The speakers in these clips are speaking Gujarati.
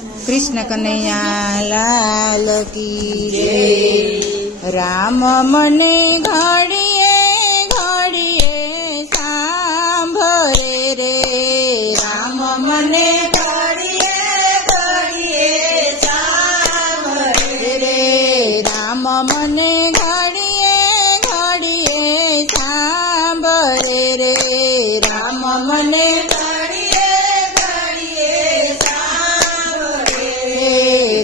કૃષ્ણ કનૈયા લાલ કી જય। રામ મને ઘડીએ ઘડીએ સાંભળે રે, રામ મને ઘડીએ ઘડીએ સાંભળે રે, રામ મને ઘડીએ ઘડીએ સાંભળે રે, રામ મને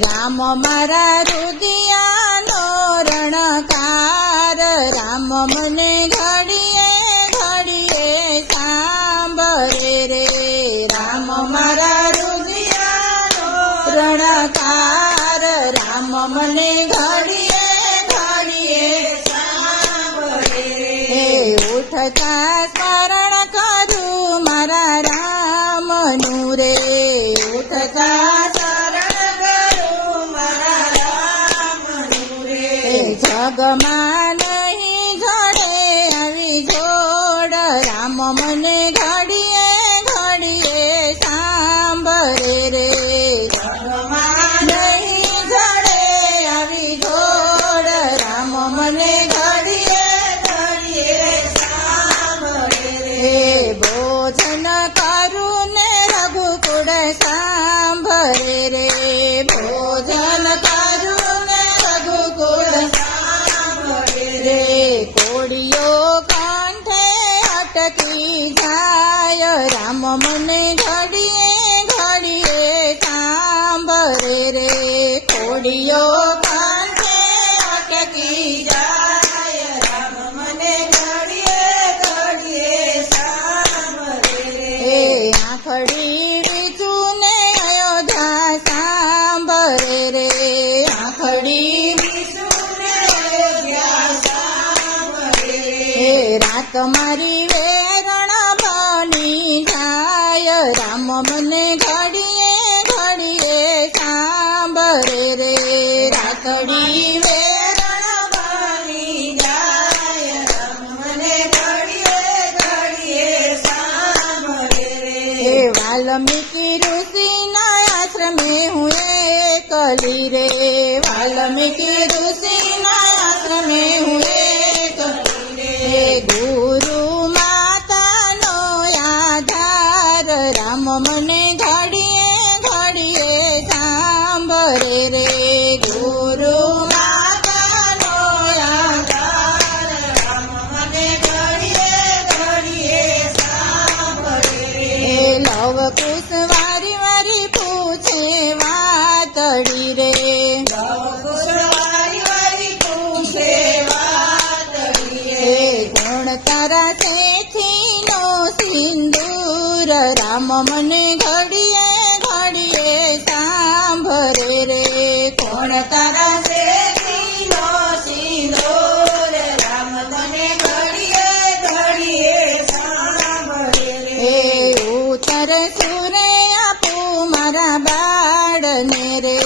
રામ મારા રુદિયાનો રણકાર, રામ મને ઘડીએ ઘડીએ સાંભળે રે, રામ મારા રુદિયાનો રણકાર, રામ મને ઘડીએ ઘડીએ સાંભળે રે, ઉઠતા સ્મરણ કરું મારા રામનું રે, ઉઠતા જગમાં નહીં ઘડે આવી જોડ, રામ મને ઘડીએ ઘડીએ સાંભળે રે, જગમાં નહીં ઘડે આવી જોડ, રામ મને ઘડીએ ઘડીએ સાંભળે રે, ભોજન કરું ને રઘુકુળ સાંભળે રે, ભોજન કરું ને રઘુકુળ કોડિયો કાંઠે અટકી જાય, રામ મને ઘડીએ ઘડીએ સાંભળે રે, કોડિયો કાંઠે અટકી જાય, રામ મને ઘડીએ ઘડીએ સાંભળે રે, આંખડી બીજું ને અયોધ્યા સાંભળે રે, આંખડી રાત મારી વેરણ બની જાય, રામ મને ઘડીએ ઘડીએ સાંભળે રે, રાતડી વેરણ બની જાય, રામ મને ઘડીએ ઘડીએ સાંભળે રે, વાલ્મીકી ઋષિના આશ્રમે હું એકલી રે, વાલ્મીકી ઋષિના આશ્રમે હું ગુરુ માતાનો આધાર, રામ મને ઘડીએ ઘડીએ સાંભળે રે, ગુરુ માતાનો આધાર, રામ મને ઘડીએ ઘડીએ સાંભળે રે, લવ કુશ વારી વારી પૂછે વાતડી રે, લવ કુશ વારી વારી પૂછે તારા તેથી નો સિંદૂર, રામ મને ઘડીએ ઘડીએ સાંભળે રે, કોણ તારા તેથી નો સિંદૂર, રામ મને ઘડીએ ઘડીએ સાંભળે રે, ઉત્તર સુરે આપું મારા બાળને રે,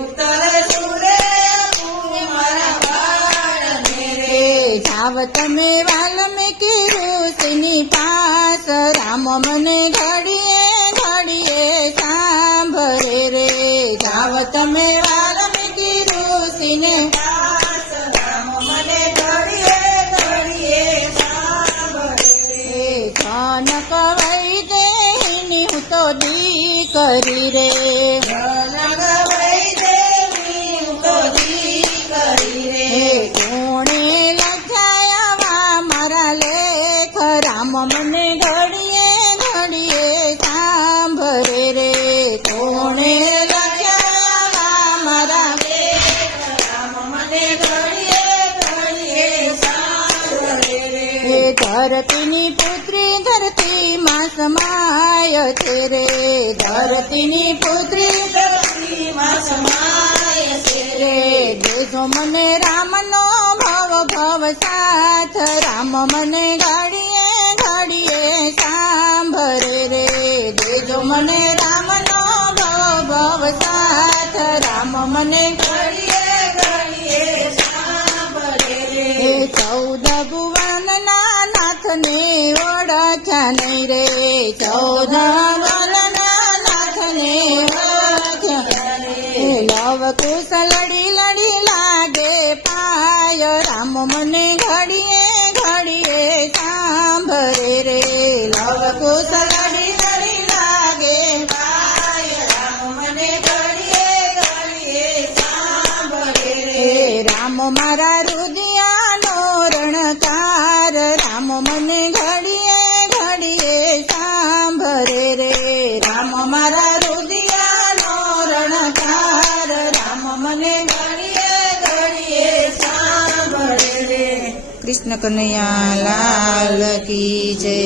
ઉત્તર સુરે આપું મારા બાળને રે, જાવ તમે વાલ્મીકી ઋષિની પાસ, રામ મને ઘડીએ ઘડીએ સાંભળે રે, જાવ તમે વાલ્મીકી ઋષિને પાસ, રામ મને ઘડીએ ઘડીએ સાંભળે રે, જનક વૈદેહીની હું તો દીકરી રે, જનક વૈદેહીની હું તો દીકરી રે, કોણે રામ મને ઘડીએ ઘડીએ સાંભળે રે, કોણે લખ્યા મારા લેખ, રામ મને ઘડીએ ઘડીએ સાંભળે રે, ધરતીની પુત્રી ધરતીમાં સમાય છે રે, ધરતીની પુત્રી ધરતીમાં સમાય છે રે, દેજો મને રામનો ભવ ભવ સાથ, રામ મને ઘડીએ ઘડીએ સાંભળે રે, દેજો મને રામનો ભવ ભવ સાથ, રામ મને ઘડીએ ઘડીએ સાંભળે રે, 14 ભુવનના નાથને ઓળખ્યા નહીં રે, 14 ભુવનના નાથને ઓળખ્યા કુશ લડી લડી લાગે પાય રામ મને ઘડીએ ઘડીએ સાંભળે રે લવ કુશ લડી લડી લાગે પાય રામ મને ઘડીએ ઘડીએ સાંભળે રે રામ મારા રુદિયાનો રણકાર રામ મને ઘડીએ ઘડીએ સાંભળે રે રામ મારા રુદિયાનો રણકાર રામ મને ઘડીએ ઘડીએ સાંભળે રે કૃષ્ણ કનૈયા લાલ કી જય